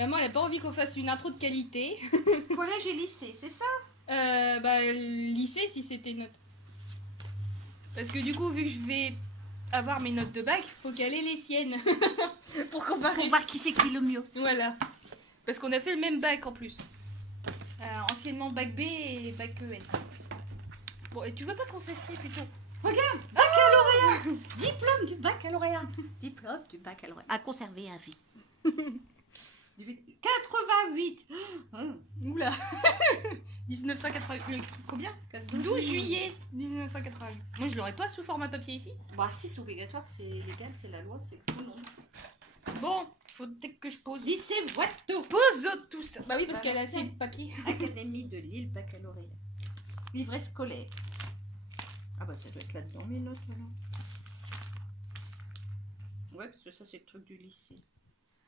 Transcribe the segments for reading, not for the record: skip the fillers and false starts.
Maman, elle a pas envie qu'on fasse une intro de qualité. Collège et lycée, c'est ça? Lycée, si c'était notes. Parce que du coup, vu que je vais avoir mes notes de bac, faut qu'elle ait les siennes. Pour comparer. Pour voir qui c'est qui le mieux. Voilà. Parce qu'on a fait le même bac en plus. Anciennement bac B et bac ES. Bon, et tu veux pas qu'on s'assied plutôt? Regarde, baccalauréat. Diplôme du baccalauréat. Diplôme du baccalauréat. À conserver à vie. 88. Oula. 1988. Combien? 12 juillet 1988. Moi, je l'aurais pas sous format papier ici. Bah si, c'est obligatoire, c'est légal, c'est la loi, c'est tout le monde. Bon, faut peut-être que je pose. Lycée Watteau. Pose tout ça. Bah oui, parce qu'elle a ses papiers. Académie de Lille, baccalauréat. Livret scolaire. Ah bah ça doit être là-dedans mes notes alors. Ouais, parce que ça c'est le truc du lycée.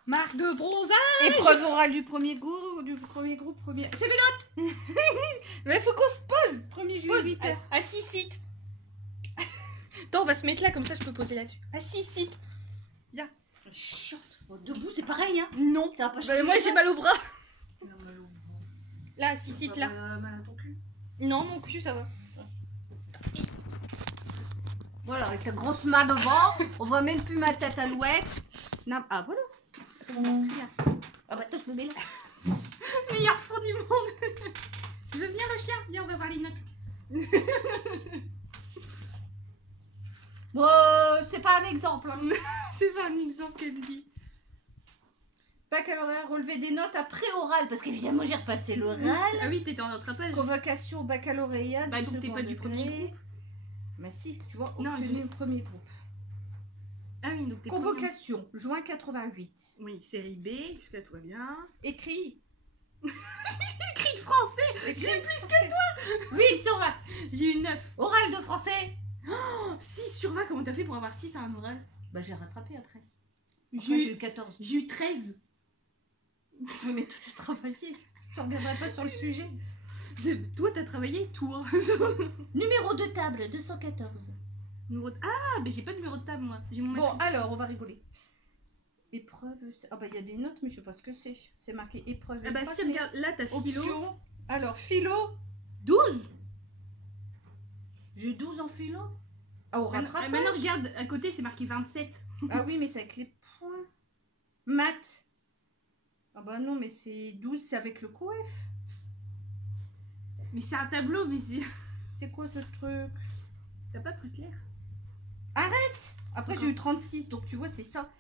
Marque de bronzage. Épreuve orale du premier groupe, premier. C'est mes notes. Mais faut qu'on se pose. 1er juillet, Pose 8h. à 6 sites. Attends, on va se mettre là, comme ça je peux poser là-dessus. À 6 sites. Viens. Chut. Bon, debout c'est pareil hein. Non. Ça va pas Bah, moi j'ai mal au bras. mal au bras. Là, à 6 sites là. Mal à ton cul. Non, mon cul ça va. Voilà, avec ta grosse main devant, on voit même plus ma tête alouette. Non, ah voilà. Mon cul, là. Ah bah attends, je me mets là. Meilleur fond du monde. Tu veux venir le chien? Viens, on va voir les notes. Bon, c'est pas un exemple. Hein. C'est pas un exemple qu'elle dit. Baccalauréat, relever des notes après oral, parce qu'évidemment j'ai repassé l'oral. Ah oui, t'étais en rattrapage. Convocation au baccalauréat. Bah du donc t'es second pas du premier degré. groupe. Bah si, tu vois, Non, obtenu le premier groupe. Ah oui, donc t'es Convocation, juin 88. Oui, série B, jusqu'à toi bien. Écrit. Écrit de français. J'ai plus que toi. 8 sur 20. J'ai eu 9. Oral de français. Oh, 6 sur 20, comment t'as fait pour avoir 6 à un oral? Bah j'ai rattrapé après. J'ai eu 14. J'ai eu 13. Oui, mais toi t'as travaillé. Je reviendrai pas sur le sujet. Toi t'as travaillé, toi. Numéro de table, 214. Ah, mais j'ai pas de numéro de table moi. J'ai mon Bon, matrice. alors on va rigoler. Épreuve. Ah bah il y a des notes, mais je sais pas ce que c'est. C'est marqué épreuve. Ah bah si, regarde, là t'as philo. Option. Alors philo. 12. J'ai eu 12 en philo. Ah, au rattrapage. Maintenant regarde, à côté c'est marqué 27. Ah oui, mais c'est avec les points. Maths. Ah bah non, mais c'est 12, c'est avec le coef. Mais c'est un tableau, mais c'est... C'est quoi ce truc? T'as pas plus clair? Arrête. Après j'ai eu 36, donc tu vois c'est ça.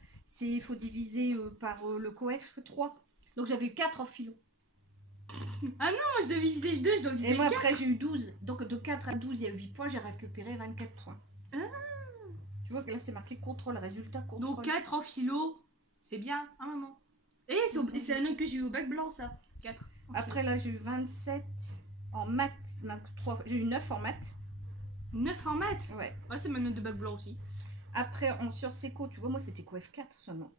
Il faut diviser par le coef 3. Donc j'avais eu 4 en philo. Ah non, moi je devais viser le 2, je dois viser Et moi 4. après j'ai eu 12. Donc de 4 à 12 il y a 8 points, j'ai récupéré 24 points. Ah. Tu vois que là c'est marqué contrôle, résultat, contrôle. Donc 4 en philo, c'est bien, hein maman? Et c'est la note que j'ai eu au bac blanc ça. 4. Après là j'ai eu 27 en maths. 3... J'ai eu 9 en maths. 9 en maths? Ouais. Ouais, c'est ma note de bac blanc aussi. Après en sciences éco, tu vois moi c'était coef 4 seulement.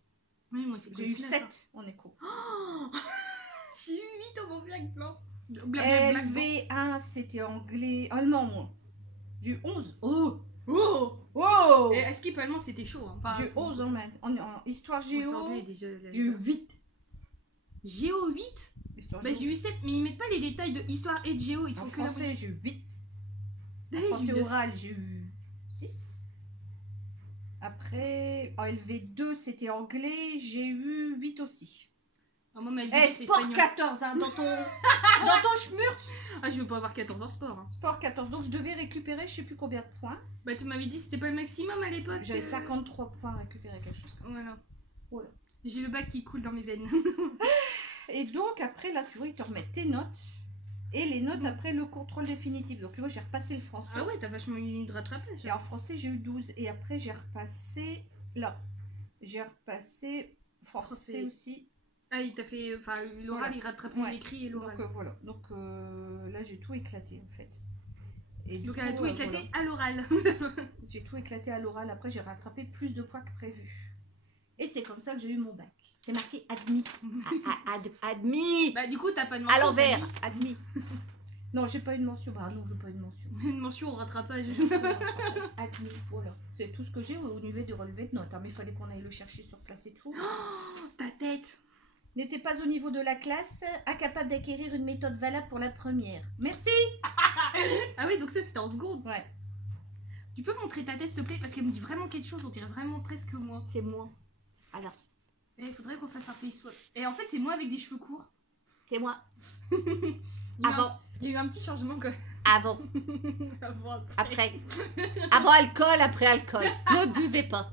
Oui, moi c'est J'ai eu 9, 7 hein. en éco. Oh j'ai eu 8 au mon bac blanc. Blablabla. LV1 c'était anglais, allemand moi. J'ai eu 11. Oh. Oh. Oh. Et skip allemand c'était chaud. Hein. Enfin, J'ai eu 11 en maths. En histoire géo, j'ai j'ai eu 8. Géo 8? Histoire Bah géo. j'ai eu 7, mais ils mettent pas les détails de histoire et de géo. Ils En font que la français j'ai eu 8. En j'ai eu français 9. oral j'ai eu 6. Après en LV2 c'était anglais, j'ai eu 8 aussi. Ah, moi, ma vie, Eh, c'est sport espagnol. 14 hein, dans ton schmurz. Ah, je veux pas avoir 14 en sport. Hein. Sport 14, donc je devais récupérer je sais plus combien de points. Bah, tu m'avais dit que c'était pas le maximum à l'époque. J'avais 53 points à récupérer, quelque chose comme ça. Voilà. Voilà. J'ai le bac qui coule dans mes veines. Et donc après là tu vois ils te remettent tes notes et les notes après le contrôle définitif. Donc tu vois j'ai repassé le français. Ah ouais, t'as vachement eu de rattrapage. Et en français j'ai eu 12 et après j'ai repassé là. J'ai repassé français aussi. Ah, il t'a fait. Enfin, l'oral, Voilà. il rattrape Ouais. l'écrit et l'oral. Donc voilà. Donc là j'ai tout éclaté en fait. Et du Donc, coup, elle a tout éclaté voilà. à l'oral. J'ai tout éclaté à l'oral. Après j'ai rattrapé plus de points que prévu. Et c'est comme ça que j'ai eu mon bac. C'est marqué admis. Admis. Bah, du coup, t'as pas de mention. À l'envers. t'as 10. Admis. Non, j'ai pas eu de mention. Bah non, j'ai pas eu de mention. Une mention au rattrapage. Admis, voilà. C'est tout ce que j'ai au niveau du relevé de notes. Hein, mais il fallait qu'on aille le chercher sur place et tout. Oh, ta tête. N'était pas au niveau de la classe, incapable d'acquérir une méthode valable pour la première. Merci. Ah oui, donc ça c'était en seconde. Ouais, Tu peux montrer ta tête s'il te plaît parce qu'elle me dit vraiment quelque chose, on dirait vraiment presque moi. c'est moi. Alors, Et il faudrait qu'on fasse un face swap. Et en fait c'est moi avec des cheveux courts. c'est moi. Il y a eu Avant, il y a eu un petit changement quand avant, Avant, après. Avant alcool, après alcool. Ne buvez pas.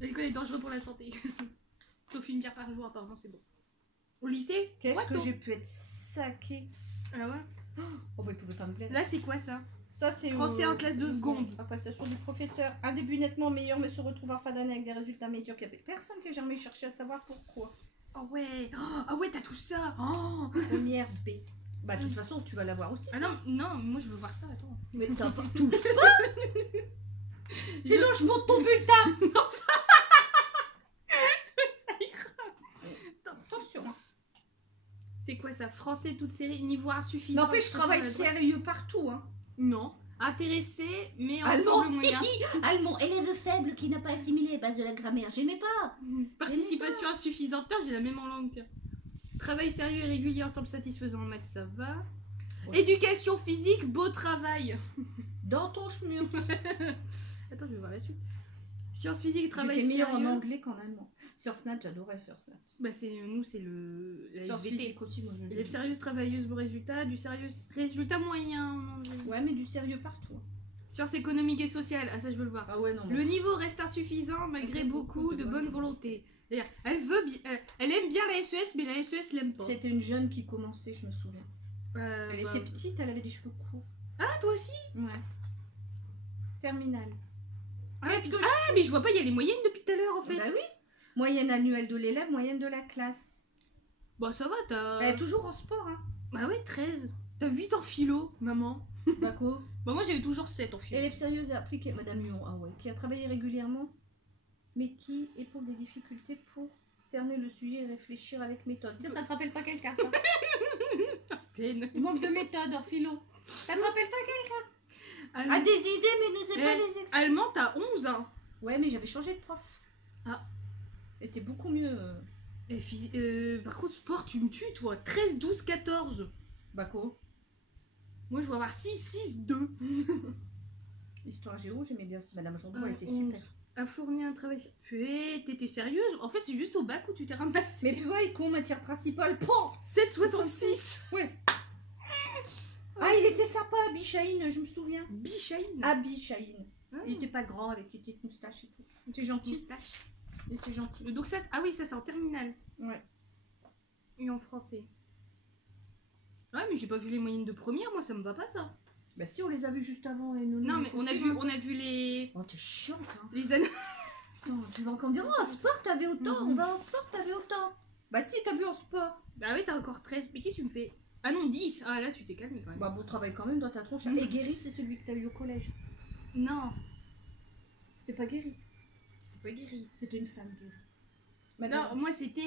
L'alcool est dangereux pour la santé. Sauf une bière par jour apparemment c'est bon. Au lycée Qu'est-ce que Watto. j'ai pu être saqué. Ah ouais. Oh bah il pouvait pas me plaire. Là c'est quoi ça? Ça c'est Français en classe de seconde. Appréciation du professeur. Un début nettement meilleur mais se retrouve en fin d'année avec des résultats médiocres. Il y avait personne que j'ai jamais cherché à savoir pourquoi. Ah ouais. Ah ouais t'as tout ça. Oh. Première B. Bah de toute façon tu vas l'avoir aussi. Ah non, non, moi je veux voir ça, attends. Mais ça va touche pas. Sinon je monte ton bulletin. Non, ça ira. Attention. Hein. C'est quoi ça? Français toute série, niveau insuffisant. N'empêche je travaille sérieux partout. Hein. Non. Intéressé, mais Allemand. ensemble moyen. Allemand, élève faible qui n'a pas assimilé les bases de la grammaire. J'aimais pas. Participation insuffisante. Putain, j'ai la même en langue, tiens. Travail sérieux et régulier, ensemble satisfaisant en maths, ça va. Bon, Éducation physique, beau travail. dans ton schmur. Attends, je vais voir la suite. Sciences physiques, travail J'étais meilleure en sérieux. anglais qu'en allemand. Sur Snat, j'adorais sur Snat. Bah, c'est nous, c'est le. La Sciences SVT. physiques aussi, moi je Élève sérieuse, travailleuse, beau résultat, du sérieux, résultat moyen. en anglais. Ouais, mais du sérieux partout. Sciences économiques et sociales, ah ça je veux le voir. Ah ouais, non. Le niveau reste insuffisant malgré beaucoup de bonne volonté. C'est-à-dire, elle aime bien la SES, mais la SES l'aime pas. C'était une jeune qui commençait, je me souviens. Elle Bah, était petite, elle avait des cheveux courts. Ah, toi aussi? Ouais. Terminale. Ah, Qu'est-ce que Ah, mais je vois pas, il y a les moyennes depuis tout à l'heure en fait. Bah oui. Moyenne annuelle de l'élève, moyenne de la classe. Bah, ça va, t'as. Elle est toujours en sport, hein. Bah, ouais, 13. T'as 8 en philo, maman. Bah quoi. Bah, moi j'avais toujours 7 en philo. Élève sérieuse et appliquée, Madame Lyon, ah ouais, qui a travaillé régulièrement, mais qui éprouve des difficultés pour cerner le sujet et réfléchir avec méthode. Tiens, ça te rappelle pas quelqu'un, ça? Peine. Il manque de méthode en philo. Ça te rappelle pas quelqu'un? Allemand, A des idées, mais ne sait pas les expliquer. Allemand, t'as 11 hein. Ouais, mais j'avais changé de prof. Ah. Était beaucoup mieux. Et par contre, sport, tu me tues toi. 13, 12, 14. Bah quoi? Moi je vais avoir 6, 6, 2. Histoire géo, j'aimais bien aussi. Madame Jondon, Ah, elle était 11. super. A fourni un travail. T'étais sérieuse? En fait, c'est juste au bac où tu t'es ramassé. Mais puis ouais, con, matière principale, pan. 7,66. Ouais. Ah, il était sympa, Bichaïne, je me souviens. Bichaïne. Ah, Bichaïne. Ah. Il était pas grand avec une petite moustache et tout. Il était gentil. Moustache. Il était gentil. Donc ça, ah oui, ça c'est en terminale. Ouais. Et en français. Ouais, mais j'ai pas vu les moyennes de première, moi ça me va pas ça. Bah si, on les a vus juste avant et nous. Non, mais on a vu les. Oh, t'es chiante, hein. Les années. Non, tu vas encore me dire, oh, en sport, t'avais autant. On va en sport, t'avais autant. Bah si, t'as vu en sport. Bah ouais, t'as encore 13. Mais qu'est-ce que tu me fais? Ah non, 10. Ah là, tu t'es calmé quand même. Bah beau travail quand même dans ta tronche. Mhm. Et Guéry, c'est celui que t'as eu au collège. Non, C'était pas Guéry. c'était pas guéri. C'était une femme, Guéry. Non, Madame. moi c'était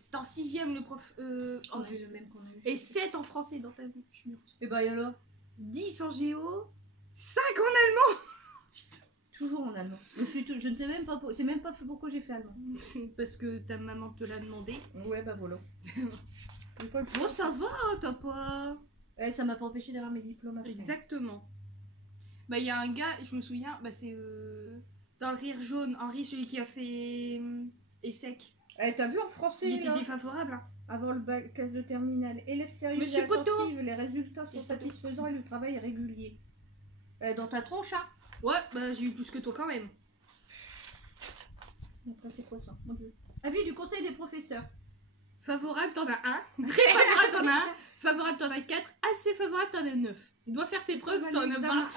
c'était en 6ème le prof. On a eu le même qu'on a eu. Et 7 en français dans ta vie. Je suis nulle. Et bah et alors 10 en géo. 5 en allemand. Toujours en allemand. Je ne sais même pas, c'est même pas pourquoi j'ai fait allemand. Parce que ta maman te l'a demandé. Ouais, bah voilà. Oh, ça va, t'as pas. Eh, ça m'a pas empêché d'avoir mes diplômes après. Exactement. Bah, il y a un gars, je me souviens, bah, c'est dans le rire jaune, Henri, celui qui a fait ESSEC. Eh, t'as vu en français Il était là défavorable. Hein. Avant le bac, classe de terminale. Élève sérieux et Monsieur Poteau. attentive, les résultats sont Poteau. satisfaisants et le travail est régulier. Dans ta tronche, hein. Ouais, bah, j'ai eu plus que toi quand même. Après, c'est quoi ça Mon Dieu. Avis du conseil des professeurs. Favorable, t'en as 1. Très favorable, t'en as 1. Favorable, t'en as 4. Assez favorable, t'en as 9. Il doit faire ses preuves, t'en as 20.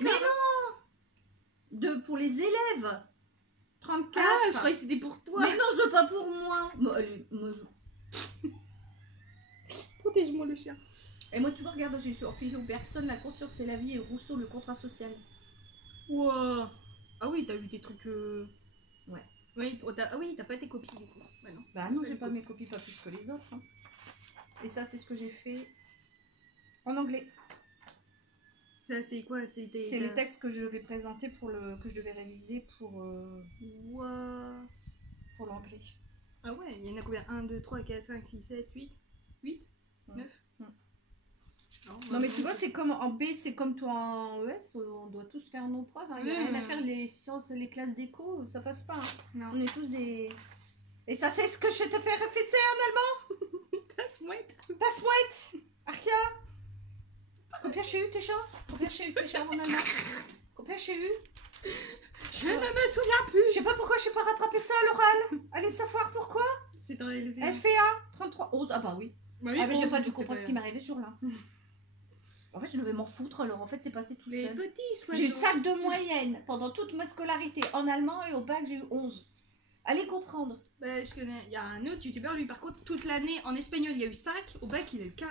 Mais non Pour les élèves 34. Ah, je croyais que c'était pour toi. Mais non, c'est pas pour moi. Moi, allez, moi je... Protège-moi le chien. Et moi, tu vois, regarde, j'ai sur philo personne, la conscience c'est la vie et Rousseau, le contrat social. Wow. Ah oui, t'as eu des trucs. Ouais. Oui, ah oui, t'as pas tes copies du coup. Bah non. Bah non, j'ai pas mes copies, pas plus que les autres. Hein. Et ça, c'est ce que j'ai fait en anglais. Ça, c'est quoi? C'était. C'est les textes que je devais présenter que je devais réviser pour l'anglais. Ah ouais, il y en a combien? 1, 2, 3, 4, 5, 6, 7, 8? 8? 9? Non mais tu vois, c'est comme en B, c'est comme toi en ES, on doit tous faire nos preuves. Il n'y a rien à faire, les sciences, les classes d'éco, ça passe pas. Non. On est tous des... Et ça, c'est ce que je te fais réfléchir en allemand. Passe-mouette. Passe-mouette. Achia. Combien j'ai eu déjà? Combien j'ai eu déjà en allemand? Combien j'ai eu? Je ne me souviens plus. Je sais pas pourquoi je n'ai pas rattrapé ça à l'oral. Allez savoir pourquoi. C'est dans les LFA 33 11. Ah bah oui. Bah oui, ah mais j'ai pas dû du comprendre ce qui m'arrivait ce jour-là. En fait, je devais m'en foutre alors. En fait, c'est passé tout les seul. petits soignants. J'ai eu 5 de moyenne pendant toute ma scolarité en allemand et au bac, j'ai eu 11. Allez comprendre. Bah, je connais. Il y a un autre youtubeur, lui, par contre, toute l'année en espagnol, il y a eu 5. Au bac, il a eu 15.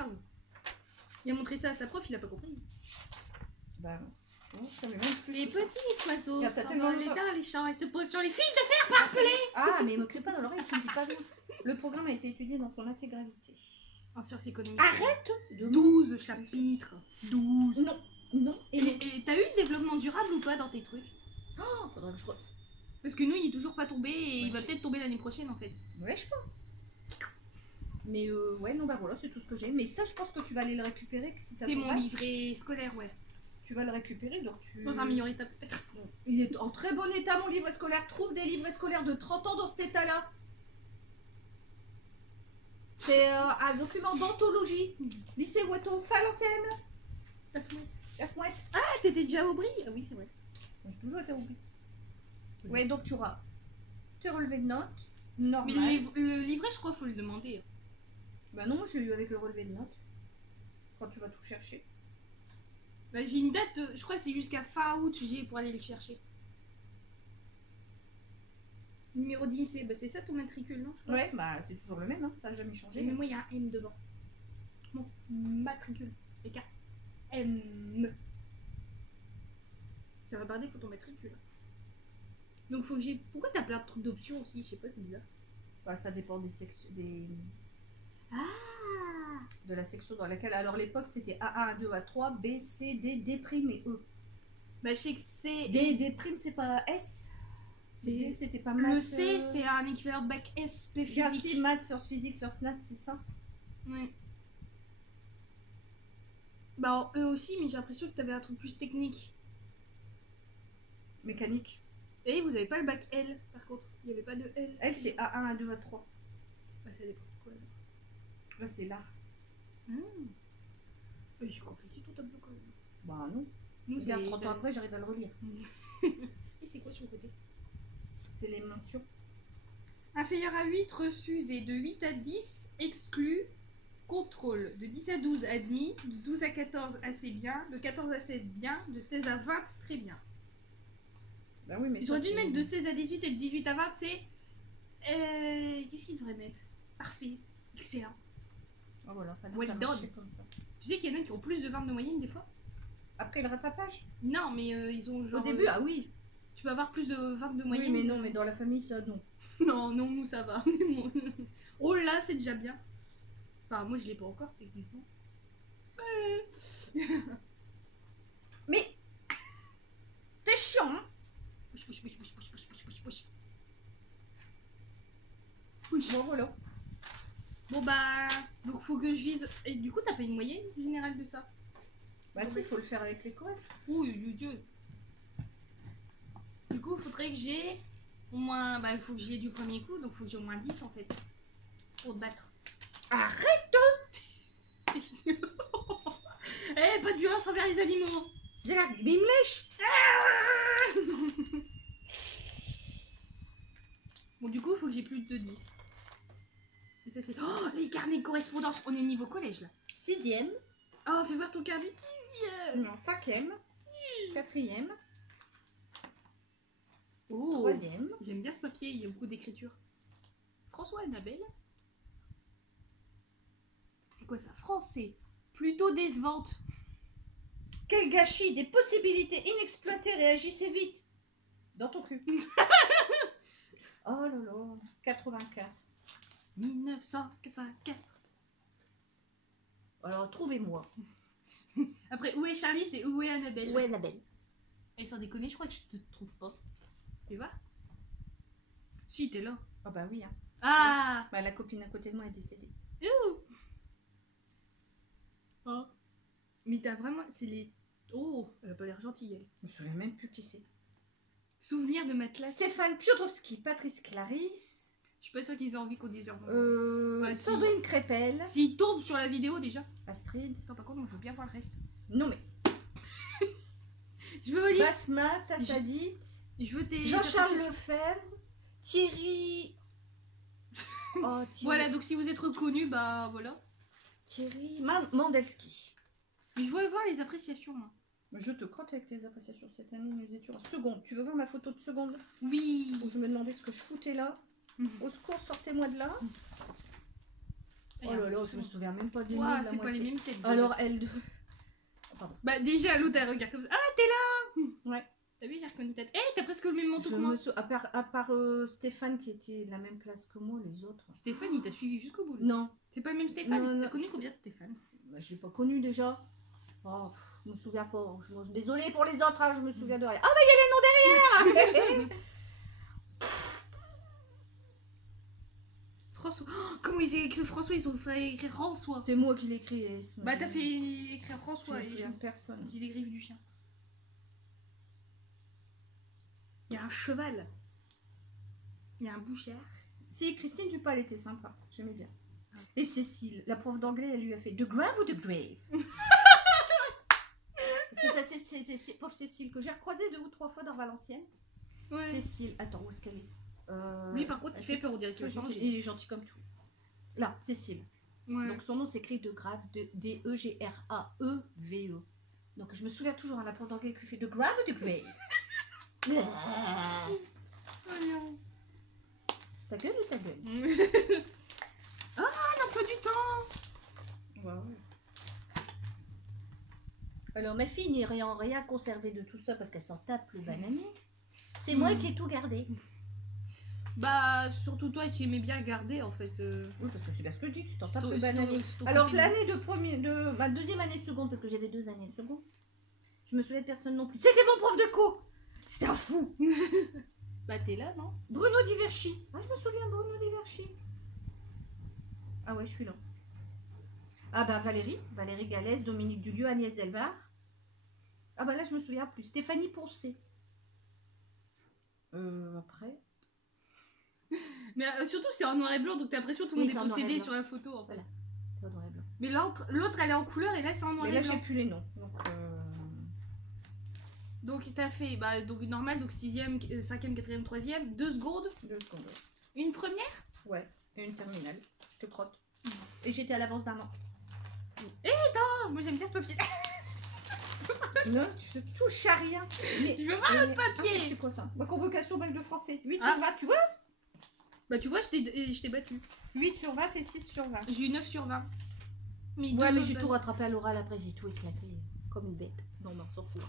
Il a montré ça à sa prof, il a pas compris. Bah, non, ça m'est même plus. Les petits oiseaux, Il y a s'envolent tellement les longtemps. dans les champs et se posent sur les fils de fer parpelés. Ah, mais me crie pas dans l'oreille, tu me dis pas bien. Le programme a été étudié dans son intégralité. En sciences économiques. Arrête de 12 chapitres. 12. Non, non. Et t'as eu le développement durable ou pas dans tes trucs? Oh, faudrait que je... Parce que nous, il est toujours pas tombé et il va Ouais, peut-être tomber l'année prochaine en fait. Ouais, je pense. Mais ouais, non, bah voilà, c'est tout ce que j'ai. Mais ça, je pense que tu vas aller le récupérer. Si t'as C'est ton mon bac, livret scolaire, ouais. Tu vas le récupérer, donc tu... Dans un meilleur état peut-être. Donc, il est en très bon état, mon livret scolaire. Trouve des livrets scolaires de 30 ans dans cet état-là. C'est un document d'anthologie. Lycée Watteau, Valenciennes. Passe-mouette. Casse-mouette. Ah, t'étais déjà au bris? Ah oui, c'est vrai. J'ai toujours été au bout. Ouais, donc tu auras tes relevés de notes, Mais normal. le livret, je crois, faut le demander. Bah non, je l'ai eu avec le relevé de notes. Quand tu vas tout chercher. Bah, j'ai une date, je crois que c'est jusqu'à fin août j'ai pour aller le chercher. Numéro 10, c'est ça ton matricule, non? Ouais, bah c'est toujours le même, hein. Ça n'a jamais changé. Mais moi, il y a un M devant. Mon matricule. Écart. M. Ça va barder pour ton matricule. Donc, faut que j'ai. Pourquoi t'as plein de trucs d'options aussi? Je sais pas, c'est bizarre. Bah, ça dépend des sections. Ah! De la section dans laquelle. Alors, l'époque, c'était A1, A2, A3, B, C, D, D' et E. Bah, je sais que c'est. D', c'est pas S. C'est- C'était pas maths. Le C, c'est un équivalent de bac SP Physique. physique. Maths, sciences physiques, sciences nat, c'est ça. Ouais. Bah, eux aussi, mais j'ai l'impression que t'avais un truc plus technique. Mécanique. Et vous avez pas le bac L, par contre. Il y avait pas de L. Elle, c'est A1, A2, A3. Bah, ça dépend de quoi, alors. Là, c'est l'art. J'ai compliqué ton tableau quand même. Bah non. Nous, Regarde, c'est- 30 ans après, j'arrive à le relire. Et c'est quoi sur le côté? C'est les mentions. Inférieur à 8, refusé. De 8 à 10, exclu. Contrôle. De 10 à 12, admis. De 12 à 14, assez bien. De 14 à 16, bien. De 16 à 20, très bien. Bah oui, mais Ils ça, auraient dû c'est- mettre de 16 à 18 et de 18 à 20, c'est... Qu'est-ce qu'ils devraient mettre? Parfait. Excellent. Ah voilà, fallait Well que ça done. marchait comme ça. Tu sais qu'il y en a qui ont plus de 20 de moyenne des fois? Après le rattrapage. Non, mais ils ont genre... Au début, ah oui. Tu peux avoir plus de 20 de Oui, moyenne. mais non, mais dans la famille, ça, non. Non, non, nous ça va. Mais bon. Oh là, c'est déjà bien. Enfin, moi je l'ai pas encore, techniquement. Mais t'es chiant, hein. Push, push, push, push, push, push, push, push, push. Bon, voilà. Bon bah, donc faut que je vise. Et du coup, t'as pas une moyenne générale de ça? Bah si, il faut le faire avec les coefs. Oui, Dieu. Du coup, faudrait que j'ai au moins. Bah, il faut que j'y ai du premier coup, donc faut que j'ai au moins 10 en fait. Pour te battre. Arrête. Eh, pas de violence envers les animaux! Regarde, mais il me lèche. Bon, du coup, il faut que j'ai plus de 10. Et ça, c'est... Oh, les carnets de correspondance! On est niveau collège là. 6e. Oh, fais voir ton carnet. Non, 5e. 4e. Oh, 3e. j'aime bien ce papier, il y a beaucoup d'écriture. François Annabelle. C'est quoi ça? Français. Plutôt décevante. Quel gâchis, des possibilités inexploitées, réagissez vite. Dans ton cul. Oh là là. 84. 1984. Alors, trouvez-moi. Après, où est Charlie, c'est où est Annabelle. Ouais, Annabelle. Et sans déconner, je crois que je te trouve pas. Tu vois? Si, t'es là. Ah bah oui. Hein. Ah Bah, la copine à côté de moi est décédée. Ouh. Oh. Mais t'as vraiment... C'est les... Oh, elle a pas l'air gentille, elle. Je me souviens même plus qui c'est. Souvenir de matelas. Stéphane Piotrowski, Patrice Clarisse, Je suis pas sûre qu'ils aient envie qu'on dise leur nom. Ouais, si. Sandrine Crépel, S'ils tombent sur la vidéo déjà. Astrid. Attends, par contre, moi, je veux bien voir le reste. Non mais. Je veux dire... Basma, Tassadit, Je veux tes... Jean-Charles Lefebvre, Thierry. Oh, Thierry. Voilà, donc si vous êtes reconnus, bah voilà. Thierry Mandelski. Mais je veux voir les appréciations, moi. Je te crotte avec les appréciations cette année, nous étions en seconde. Tu veux voir ma photo de seconde? Oui. Où je me demandais ce que je foutais là. Au secours, sortez-moi de là. Oh là là, je me souviens même pas des noms. Ouah, de la c'est pas les moitié. mêmes têtes. déjà. Alors, elle. Oh, pardon. Bah déjà, l'autre, elle regarde comme ça. Ah, t'es là. Ouais. T'as vu, j'ai reconnu ta tête. Eh, t'as presque le même manteau Je que moi. me à part Stéphane qui était de la même classe que moi, les autres. Stéphane, il t'a suivi jusqu'au bout. Non, C'est pas le même Stéphane. Non, non, T'as connu c'est- combien de Stéphane? bah, je l'ai pas connu déjà. Oh, je me souviens pas. Désolée pour les autres, hein, je me souviens de rien. Ah bah il y a les noms derrière. François. Oh, comment ils ont écrit François? Ils ont fait écrire François. C'est moi qui l'ai écrit. Bah t'as fait écrire Je François me et souviens de personne. j'ai des griffes du chien. Il y a un cheval. Il y a un bouchard. Si, Christine Dupal était sympa. J'aimais bien. Et Cécile, la prof d'anglais, elle lui a fait de grave ou de grave. Parce que ça, c'est pauvre Cécile que j'ai recroisée 2 ou 3 fois dans Valenciennes. Ouais. Cécile, attends, où est-ce qu'elle est Lui par contre il elle fait peur, on dirait qu'il va changer. Il est gentil comme tout. Là, Cécile. Ouais. Donc son nom s'écrit de grave, D-E-G-R-A-E-V-E. Donc je me souviens toujours, hein, la prof d'anglais qui fait de grave ou de grave. Oh non. Ta gueule ou ta gueule? Ah, l'emploi du temps. Ouais. Alors ma fille n'est rien conservé de tout ça parce qu'elle s'en tape le bananier. C'est moi qui ai tout gardé. Bah surtout toi qui aimais bien garder en fait. Oui, parce que c'est bien ce que je dis, tu t'en tapes Sto- le bananier. sto- sto- Alors copine. l'année de ma deuxième année de seconde, parce que j'avais 2 années de seconde, je me souviens de personne non plus. C'était mon prof de co. C'était un fou. Bah t'es là non? Bruno Diverchi. Ah, je me souviens de Bruno Diverchi. Ah ouais, je suis là. Ah bah Valérie Galès, Dominique Dulieu, Agnès Delbar. Ah bah là, je me souviens plus. Stéphanie Poncé. Après. Mais surtout c'est en noir et blanc donc t'as l'impression que tout le Oui, monde c'est est en noir et possédé blanc. sur la photo en fait. Voilà. C'est en noir et blanc. Mais l'autre elle est en couleur et là c'est en noir Mais et là, blanc. j'ai plus les noms. Donc t'as fait bah donc normal donc 6ème, 5ème, 4ème, 3ème, 2 secondes, 2 secondes. une première. Ouais, et une terminale. Je te crotte. Et j'étais à l'avance d'un an. Oh, moi j'aime bien ce papier. Non, tu te touches à rien. Mais... Je veux voir l'autre papier. C'est quoi ça? Ma convocation bac de français. 8 Ah. sur 20, tu vois? Bah tu vois je t'ai battu. 8 sur 20 et 6 sur 20. J'ai eu 9 sur 20. Mais Ouais, deux mais autres, j'ai bah, tout rattrapé à l'oral après, j'ai tout éclaté comme une bête. Non, mais on s'en fout.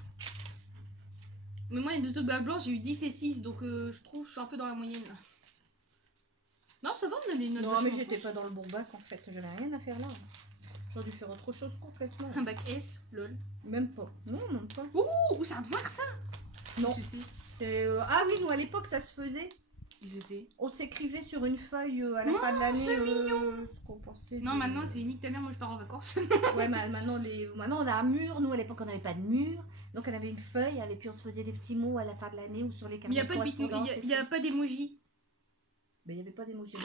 Mais moi les 2 autres blancs j'ai eu 10 et 6 donc je trouve que je suis un peu dans la moyenne. Non ça va on a des notes. Non, mais vachement j'étais pas dans le bon bac en fait. J'avais rien à faire là. J'aurais dû faire autre chose complètement. proches. Un bac S, lol. Même pas. Non, même pas. Ouh, c'est un devoir ça. Non. Je sais. Ah oui, nous à l'époque ça se faisait. Je sais. On s'écrivait sur une feuille à la Oh, fin de l'année. c'est mignon. Ce qu'on pensait. Non de- maintenant c'est unique ta mère moi je pars en vacances. Ouais, maintenant on a un mur. Nous à l'époque on n'avait pas de mur. Donc on avait une feuille et puis on se faisait des petits mots à la fin de l'année ou sur les Mais il carnets y a de pas de bit- correspondance. y a pas d'émoji. Mais il n'y avait pas d'émoji.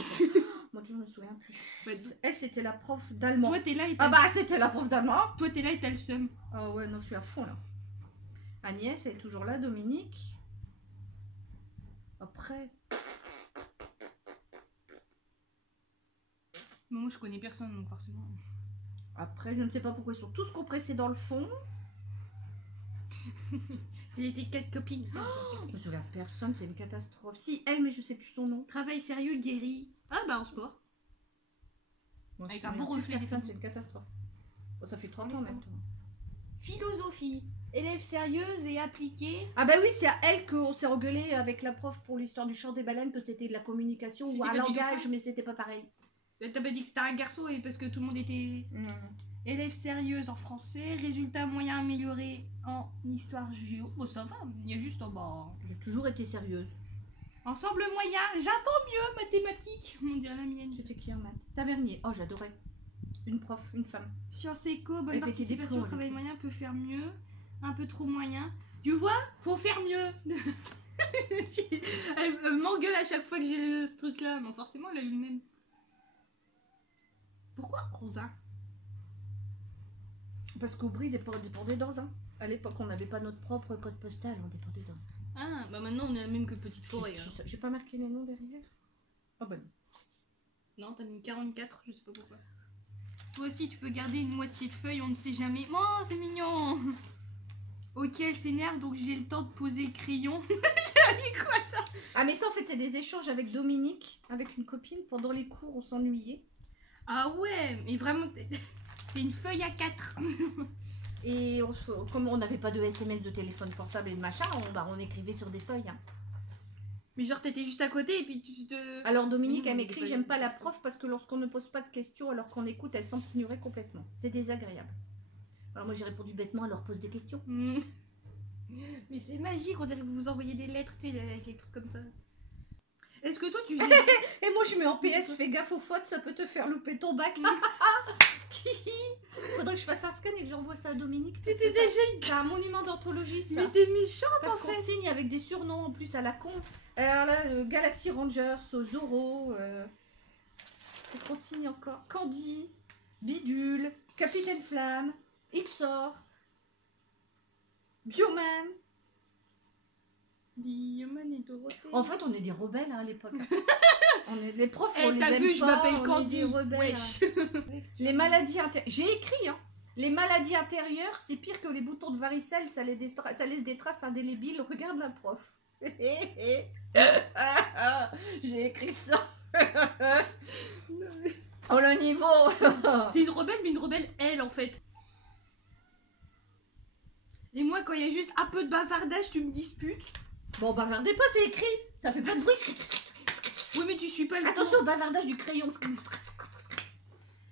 Moi je me souviens plus. Bah, Elle c'était la prof d'allemand. toi t'es là et t'as Ah bah c'était la prof d'allemand. toi t'es là et t'as le seum. Ah ouais, non, je suis à fond là. Agnès, elle est toujours là, Dominique. Après, Moi je connais personne donc forcément. je ne sais pas pourquoi ils sont tous compressés dans le fond. J'ai été 4 copines. Je me souviens de personne, c'est une catastrophe. Si, elle, mais je sais plus son nom. Travail sérieux guéri. Ah bah en sport. Moi, je Avec me un souviens beau plus de reflet des personne, photos. c'est une catastrophe. Bon, ça fait 30 ans en même temps. Philosophie. Élève sérieuse et appliquée. Ah bah oui, c'est à elle qu'on s'est engueulé avec la prof pour l'histoire du chant des baleines, que c'était de la communication ou C'était un pas du langage, dauphin mais c'était pas pareil. T'as pas dit que c'était un garçon et parce que tout le monde était. Élève sérieuse en français, résultat moyen amélioré en histoire géo. Bon, ça va, il y a juste en bas. Hein. J'ai toujours été sérieuse. Ensemble moyen, j'attends mieux mathématiques. On dirait la mienne. C'était qui en maths? Tavernier. Oh, j'adorais. Une prof, une femme. Sciences éco, bonne Elle pétait des participation, plombs, travail elle. moyen, peut faire mieux. Un peu trop moyen. Tu vois, faut faire mieux. Elle m'engueule à chaque fois que j'ai ce truc-là. Mais forcément, elle a eu le même. Pourquoi Rosa? Parce qu'Aubry dépendait dans un. À l'époque, on n'avait pas notre propre code postal, on dépendait dans un. Ah, bah maintenant on est la même que Petite Forêt. Hein. J'ai pas marqué les noms derrière. Oh bah non. Non, t'as mis 44, je sais pas pourquoi. Toi aussi, tu peux garder une moitié de feuille, on ne sait jamais. Oh, c'est mignon. Ok, elle s'énerve, donc j'ai le temps de poser le crayon. Ça dit quoi ça? Ah mais ça en fait c'est des échanges avec Dominique, avec une copine. Pendant les cours on s'ennuyait. Ah ouais, mais vraiment, c'est une feuille à 4. Et comme on n'avait pas de SMS, de téléphone portable et de machin, on écrivait sur des feuilles. Hein. Mais genre t'étais juste à côté et puis tu te... Alors Dominique, elle Mmh, m'écrit, j'aime pas la prof parce que lorsqu'on ne pose pas de questions alors qu'on écoute, elle semble ignorer complètement. C'est désagréable. Alors moi j'ai répondu bêtement, elle leur pose des questions. Mmh. Mais c'est magique, on dirait que vous vous envoyez des lettres, tu sais, avec des trucs comme ça. Est-ce que toi tu faisais... Et moi je mets en PS, fais gaffe aux fautes, ça peut te faire louper ton bac. Faudrait que je fasse un scan et que j'envoie ça à Dominique. parce T'étais que ça- déjà une... C'est un monument d'anthologie ça. Mais t'es méchante Parce en qu'on fait. signe avec des surnoms en plus à la con. Alors là, Galaxy Rangers, Zorro. Qu'est-ce qu'on signe encore? Candy, Bidule, Capitaine Flamme, Xor, Bioman. Bioman et Dorothée. En fait, on est des rebelles hein, à l'époque. Les profs, on Eh, les t'as aime vu, je pas, m'appelle on est Candy. des rebelles, Wesh. hein. Les maladies intérieures. J'ai écrit, hein. Les maladies intérieures, c'est pire que les boutons de varicelle, ça laisse des traces indélébiles. Regarde la prof. J'ai écrit ça. Oh le niveau. T'es une rebelle, mais une rebelle, elle, en fait. Et moi, quand il y a juste un peu de bavardage, tu me disputes. Bon, bavardez pas, c'est écrit. Ça fait pas de bruit. Oui, mais tu suis pas le Attention au bavardage du crayon. cours.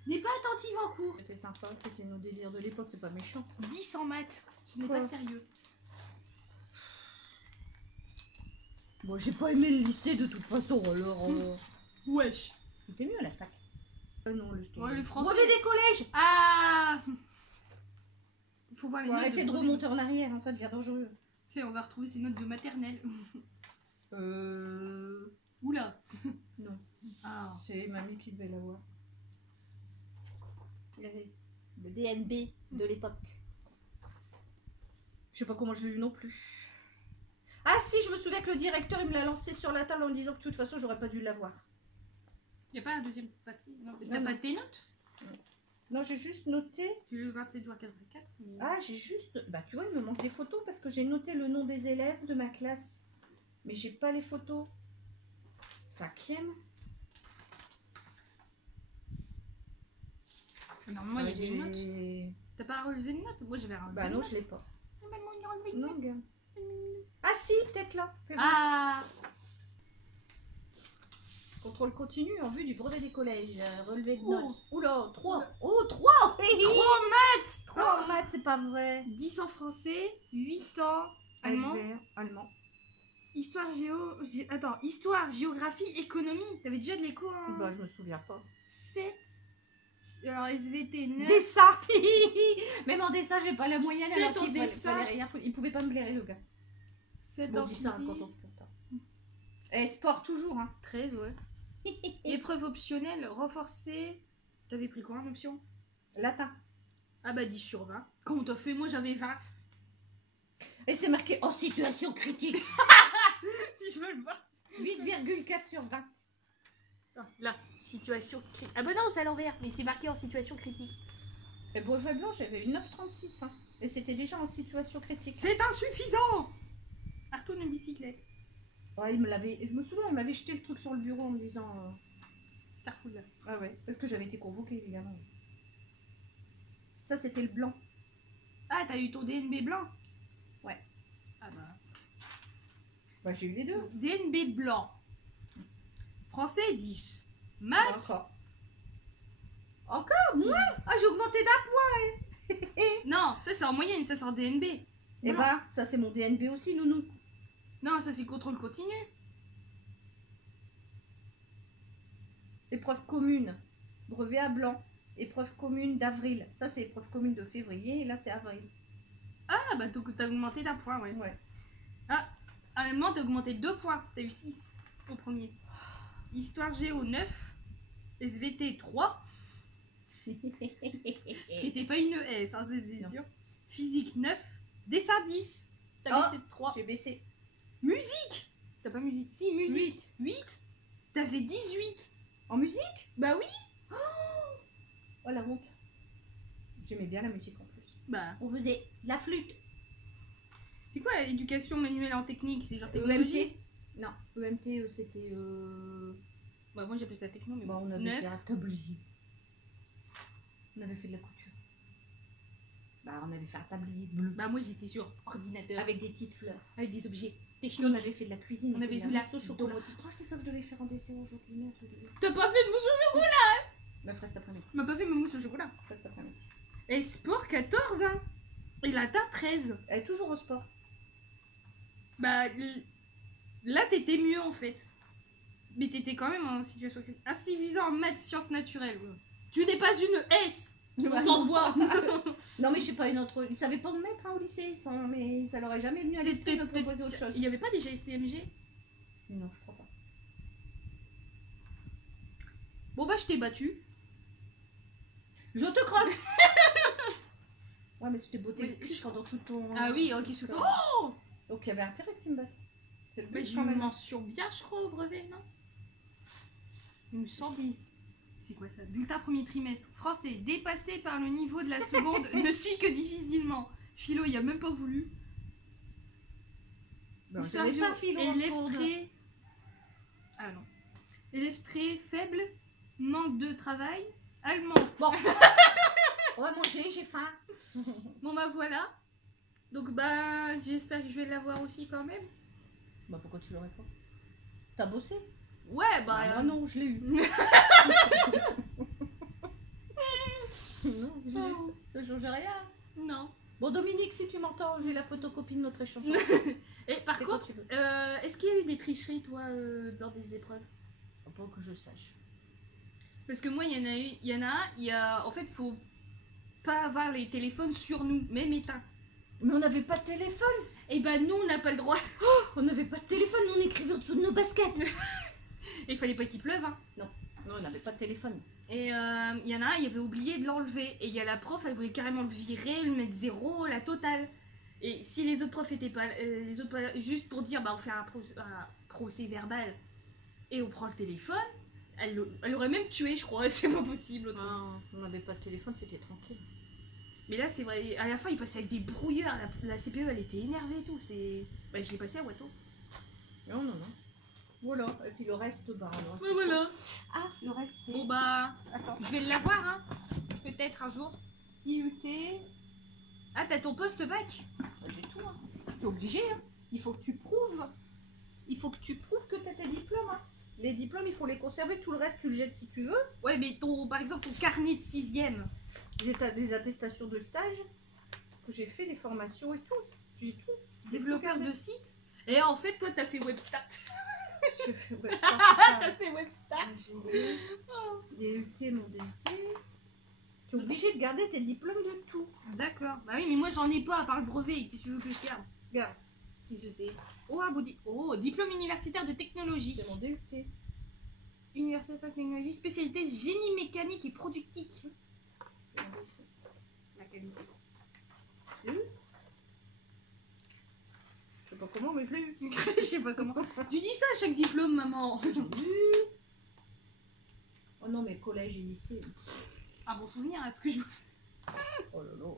N'es pas attentive en cours. C'était sympa, c'était nos délires de l'époque, c'est pas méchant. 10 en maths. Ce n'est Quoi pas sérieux. Bon, j'ai pas aimé le lycée de toute façon, alors... Wesh. C'était mieux à la fac. Non, le Ouais, le français. Brevet des collèges. Ah. Il faut voir les Faut notes arrêter de brevet. remonter en arrière, hein, ça devient dangereux. Tu sais, on va retrouver ces notes de maternelle. Euh... Oula. Non, Ah. c'est mamie qui devait l'avoir. Le DNB de l'époque. Je sais pas comment je l'ai eu non plus. Ah si, je me souviens que le directeur, il me l'a lancé sur la table en me disant que de toute façon, j'aurais pas dû l'avoir. Y a pas un deuxième papier? Non. T'as Non, pas non. tes notes? Non, j'ai juste noté... Tu le 27 juin 84. Mais... Ah, j'ai juste... Bah tu vois, il me manque des photos parce que j'ai noté le nom des élèves de ma classe. Mais j'ai pas les photos. 5e. Normalement, il y avait une note. T'as pas relevé une note? Moi, j'avais relevé Bah une non, note. je l'ai pas. Maman, il a relevé une Non, note. gars. Ah si, peut-être là. Fais voir. Ah. Contrôle continu en vue du brevet des collèges. Relevé de Oh. notes. Oula, 3. Oh, 3. 3 maths. 3 en maths, c'est pas vrai. 10 en français, 8 en allemand, Allemand. histoire Attends, histoire, géographie, économie. T'avais déjà de l'éco hein. Bah, je me souviens pas. 7. Alors SVT 9. Dessin. Même en dessin, j'ai pas la moyenne. C'est Alors ton qu'il fallait- dessin. fallait rien foutre. Il pouvait pas me blairer, le gars. 7 Bon, en dis ça hein, physique. quand on se plante. Et sport toujours, hein. 13, ouais. Épreuve optionnelle, renforcée. T'avais pris quoi en option? Latin. Ah bah 10 sur 20. Comment t'as fait? Moi j'avais 20. Et c'est marqué en situation critique. Je veux le voir. 8,4 sur 20. Ah, là, situation critique. Ah bah non, c'est à l'envers, mais c'est marqué en situation critique. Et brevet blanc, j'avais une 9,36. Hein. Et c'était déjà en situation critique. C'est insuffisant. Retourne une bicyclette. Ouais, je me souviens, il m'avait jeté le truc sur le bureau en me disant... Starful là. Ah ouais, parce que j'avais été convoquée, évidemment. Ça, c'était le blanc. Ah, t'as eu ton DNB blanc? Ouais. Ah bah. Bah, j'ai eu les deux. DNB blanc. Français 10. Maths. Encore. Encore moins. Ah, j'ai augmenté d'un point. Non, ça c'est en moyenne, ça c'est en DNB. Eh ben, ça c'est mon DNB aussi, nounou. Non, ça c'est contrôle continu. Épreuve commune, brevet à blanc. Épreuve commune d'avril. Ça c'est épreuve commune de février et là c'est avril. Ah bah donc t'as augmenté d'un point, ouais. Ouais. Ah, allemand t'as augmenté de 2 points. T'as eu 6 au premier. Histoire géo 9. SVT 3. Qui était pas une S, hein, c'est sûr. Physique 9. Dessin 10. T'as Oh, baissé de 3. J'ai baissé. Musique. T'as pas musique. Si, musique. 8. T'avais 18. En musique? Bah oui. Oh la honte. J'aimais bien la musique en plus. Bah, On faisait la flûte. c'est quoi l'éducation manuelle en technique? C'est genre technologie? EMT. Non, EMT c'était... Bah moi j'appelle ça techno, mais Bah, bon. on avait 9. fait un tablier. On avait fait de la couture. Bah on avait fait un tablier bleu. Bah moi j'étais sur ordinateur. Avec des petites fleurs. Avec des objets Puis techniques. on avait fait de la cuisine. On avait fait vu la mousse au chocolat. domotique. Oh, c'est ça que je devais faire en dessert aujourd'hui. Merde, je devais. T'as pas fait de mousse au chocolat? Bah ferai cet après-midi. Tu m'as pas fait ma mousse au chocolat. Ferai cet après-midi. Et sport 14, hein. Et latin 13. Elle est toujours au sport. Bah là t'étais mieux en fait. Mais t'étais quand même en situation insuffisante en maths, sciences naturelles. Ouais. Tu n'es pas une S. On s'en boit. Non mais je sais pas une autre. Ils savaient pas me mettre hein, au lycée, sans... mais ça leur est jamais venu à l'esprit de me proposer autre chose. Il y avait pas déjà STMG? Non, je crois pas. Bon bah je t'ai battu. Je te croque. Ouais mais c'était beauté Oui, le cul pendant tout ton... Ah oui, ok, super. Oh donc il y avait intérêt que tu me battes. C'est le Mais but j'ai quand eu une même. mention bien, je crois, au brevet, non? Il me semble. Si. C'est quoi ça? Bulletin premier trimestre. Français, dépassé par le niveau de la seconde, ne suit que difficilement. Philo, il a même pas voulu. Ben, Histoire j'avais géo, pas philo en élève seconde. très... Ah non. Élève très faible, manque de travail, allemand. Bon. On va manger, j'ai faim. Bon bah voilà. Donc bah j'espère que je vais l'avoir aussi quand même. Bah pourquoi tu l'aurais pas? T'as bossé? Ouais bah... Moi non, je l'ai eu. Non, je l'ai eu. Ça change rien. Non. Bon Dominique, si tu m'entends, j'ai la photocopie de notre échange. Et par C'est quand contre, tu veux. est-ce qu'il y a eu des tricheries toi dans des épreuves? Pas que je sache. Parce que moi il y en a eu, il y a en fait faut pas avoir les téléphones sur nous, même éteints. Mais on n'avait pas de téléphone. Et bah nous on n'a pas le droit. On n'avait pas de téléphone, nous on écrivait en dessous de nos baskets. Et il fallait pas qu'il pleuve hein. Non, on n'avait pas de téléphone. Et il y en a un, il avait oublié de l'enlever. Et il y a la prof, elle voulait carrément le virer, le mettre 0, la totale. Et si les autres profs étaient pas, les autres pas juste pour dire, bah on fait un procès verbal et on prend le téléphone, elle aurait même tué, je crois. C'est pas possible. Non, on n'avait pas de téléphone, c'était tranquille. Mais là, c'est vrai. À la fin, il passait avec des brouilleurs. La CPE, elle était énervée et tout. Bah, je l'ai passé à Watteau. Non, non, non. Voilà, et puis le reste, bah... le reste, Ouais, voilà. Ah, le reste c'est... Bon, bah, Attends, je vais l'avoir, hein. Peut-être un jour. IUT... Ah, t'as ton post-bac? J'ai tout, hein. T'es obligé, hein. Il faut que tu prouves. Il faut que tu prouves que t'as tes diplômes, hein. Les diplômes, il faut les conserver. Tout le reste, tu le jettes si tu veux. Ouais, mais par exemple, ton carnet de 6ème. Des attestations de stage que j'ai fait, des formations et tout. J'ai tout. Développeur de site. Et en fait, toi, t'as fait Webstart. J'ai fait Webstart. T'as fait Webstart. J'ai DUT, mon DUT. T'es obligé de garder tes diplômes de tout. D'accord. Bah oui, mais moi, j'en ai pas à part le brevet. Qu'est-ce que tu veux que je garde? Regarde, Si je sais. Oh, un diplôme universitaire de technologie. c'est mon DUT. Université de technologie, spécialité génie mécanique et productique. C'est mon DUT. La qualité. Je l'ai eu. Je sais pas comment, mais je l'ai eu. Je sais pas comment. Tu dis ça à chaque diplôme, maman. Je l'ai eu. Oh non, mais collège et lycée. Un bon souvenir, est-ce que je... Oh là là.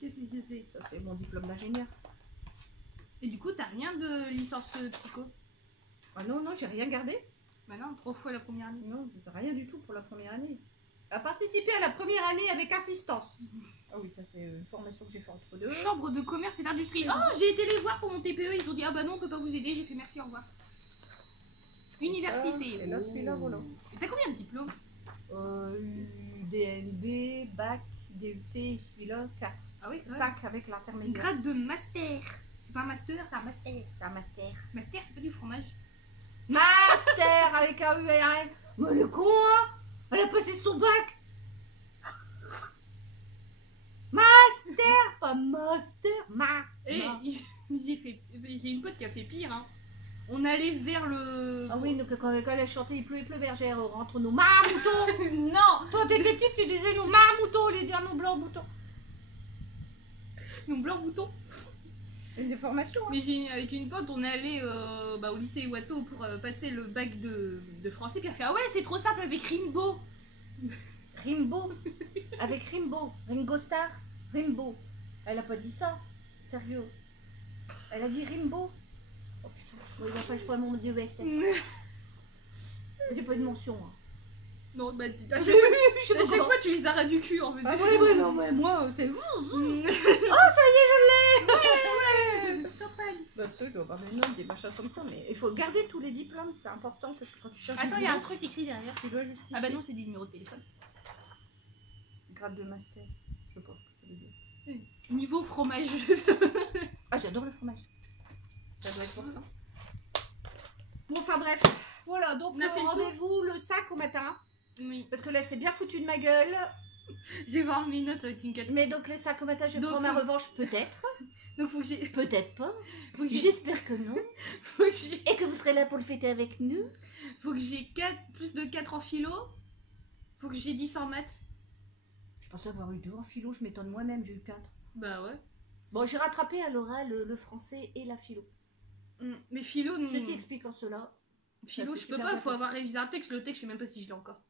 Qu'est-ce que c'est? Ça, c'est mon diplôme d'ingénieur. Et du coup, t'as rien de licence psycho? Ah non, non, j'ai rien gardé. Bah non, 3 fois la première année. Non, rien du tout pour la première année. À participer à la première année avec assistance. Ah oui, ça c'est une formation que j'ai fait entre deux. Chambre de commerce et d'industrie. Oh, j'ai été les voir pour mon TPE, ils ont dit ah bah non, on peut pas vous aider. J'ai fait merci, au revoir. Université. Et là, celui-là, voilà. Et t'as combien de diplômes? DNB, bac, DUT, celui-là, 4. Ah oui, 5 avec l'intermédiaire. Grade de master. C'est pas un master, c'est un master. C'est un master. Master, c'est pas du fromage. Master avec un U et un N. Mais le con, hein. Elle a passé son bac. Master, pas master. Et j'ai une pote qui a fait pire. Hein. On allait vers le. Ah oui, donc quand elle chantait il pleut bergère, rentre nos marmoutons. Non, toi t'étais petite, tu disais nos marmoutons au lieu de dire nos blancs moutons. Nos blancs moutons. C'est une déformation. Hein. Mais avec une pote, on est allé au lycée Iwato pour passer le bac de français. Puis elle a fait ah ouais, c'est trop simple avec Rimbaud. Rimbaud. Avec Rimbaud. Ringo Starr. Rimbaud. Elle a pas dit ça. Sérieux. Elle a dit Rimbaud. Oh putain. Bon, il va falloir que je prenne mon DESS. J'ai pas eu de mention. Hein. Non, bah à chaque fois tu les arrêtes du cul en fait. Ah ouais, non, mais moi c'est vous. Oh, ça y est, je l'ai. Ouais. Bah, tu sais, je dois avoir des notes, des machins comme ça, mais il faut garder tous les diplômes, c'est important parce que quand tu cherches. Attends, il y a un truc écrit derrière. Tu dois justifier. Ah bah non, c'est des numéros de téléphone. Grade de master, je pense que ça veut dire. Niveau fromage. Ah, j'adore le fromage. Ça doit être pour ça. Bon, enfin bref. Voilà, donc rendez-vous le 5 au matin. Oui. Parce que là, c'est bien foutu de ma gueule. Je vais voir mes notes avec une 4. Mais donc, les 5 au matin, je prends ma revanche, peut-être. Donc, faut que j'ai. Peut-être pas. J'espère que non. Faut que j'ai. Et que vous serez là pour le fêter avec nous. Faut que j'ai plus de 4 en philo. Faut que j'ai 10 en maths. Je pense avoir eu 2 en philo, je m'étonne moi-même, j'ai eu 4. Bah ouais. Bon, j'ai rattrapé à l'oral le français et la philo. Mais philo, nous. Ceci expliquant cela. Philo, je peux pas, faut avoir révisé un texte. Le texte, je sais même pas si je l'ai encore.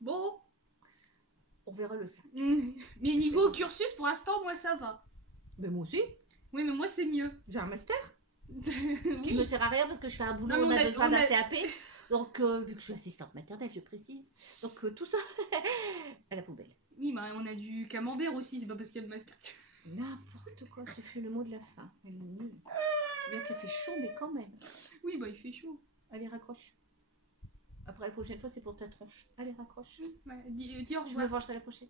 Bon. On verra le 5. Mais niveau cursus, pour l'instant, moi ça va. Mais moi aussi. Oui, mais moi c'est mieux. J'ai un master. Oui. Qui me sert à rien parce que je fais un boulot, Non, on a besoin d'un CAP. Donc, vu que je suis assistante maternelle, je précise. Donc, tout ça à la poubelle. Oui, mais on a du camembert aussi, c'est pas parce qu'il y a de master. N'importe quoi, ce fut le mot de la fin. Elle est nulle. Bien qu'il fait chaud, mais quand même. Oui, bah il fait chaud. Allez, raccroche. Après, la prochaine fois, c'est pour ta tronche. Allez, raccroche. Ouais, dis au Je revoir. me vengerai la prochaine.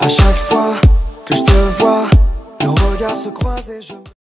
À chaque fois que je te vois, nos regards se croisent et je...